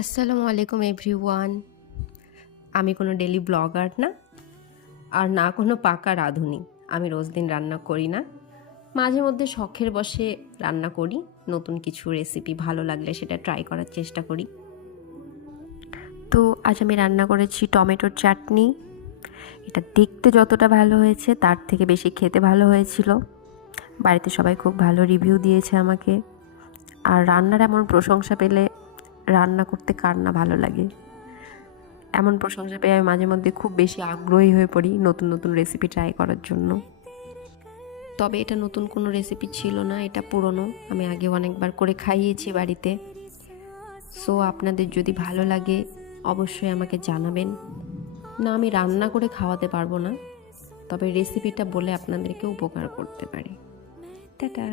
আসসালামু আলাইকুম এভরিওয়ান। আমি কোনো ডেলি ব্লগার না, আর না কোনো পাকা রাঁধুনি। আমি রোজ দিন রান্না করি না, মাঝে মধ্যে শখের বশে রান্না করি। নতুন কিছু রেসিপি ভালো লাগলে সেটা ট্রাই করার চেষ্টা করি। তো আজ আমি রান্না করেছি টমেটোর চাটনি। এটা দেখতে যতটা ভালো হয়েছে তার থেকে বেশি খেতে ভালো হয়েছিল। বাড়িতে সবাই খুব ভালো রিভিউ দিয়েছে আমাকে। আর রান্নার এমন প্রশংসা পেলে রান্না করতে কার না ভালো লাগে। এমন প্রশংসা পেয়ে আমি মাঝে মধ্যে খুব বেশি আগ্রহী হয়ে পড়ি নতুন নতুন রেসিপি ট্রাই করার জন্য। তবে এটা নতুন কোনো রেসিপি ছিল না, এটা পুরনো। আমি আগে অনেকবার করে খাইয়েছি বাড়িতে। সো আপনাদের যদি ভালো লাগে অবশ্যই আমাকে জানাবেন। না, আমি রান্না করে খাওয়াতে পারবো না, তবে রেসিপিটা বলে আপনাদেরকে উপকার করতে পারি। টাটা।